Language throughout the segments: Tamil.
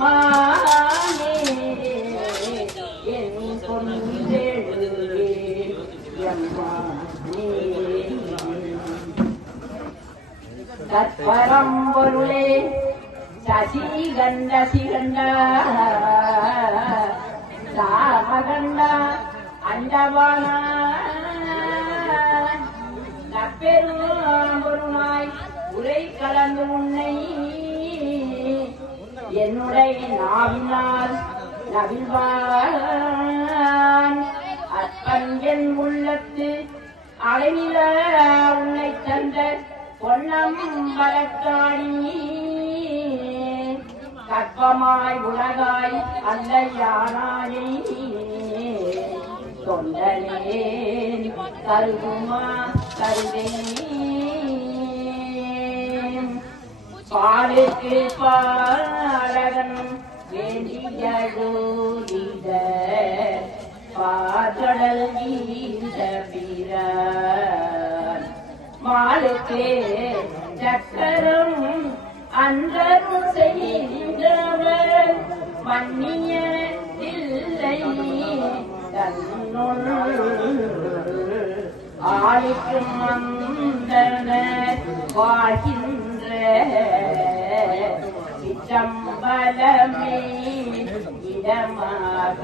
மானே என் பொன்றெழுதே எம்மானே தற்பரம்பொருளே சசி கண்ட சிகண்டா சாமகண்டா அண்டவானா நப்பெருமாய் உரை கலந்து உன்னை என்னுடைய நாவினால் நவிழ்வான். அப்பன் என் உள்ளத்து அளவில உன்னை தந்த பொன்னம் வளர்த்தாடி கற்பமாய் உலகாய் அல்ல யானாயை தொண்டனே கருதுமா கருதேன். பாலுக்கு பாடகன் வேண்டியழுதிட பாதடல் வீந்த பிறான் மாலுக்கு சக்கரம் அந்தரும் செய்கின்றவர் மன்னிய இல்லை தன்னுள் ஆளுக்கும் மந்தன வாழ்கின்ற சிற்றம்பலமே இடமாக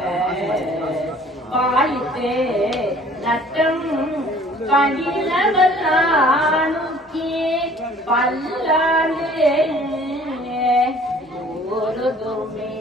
வாய்த்து நட்டம் பணிலவல்லானுக்கே பல்லாண்டு ஒரு துமே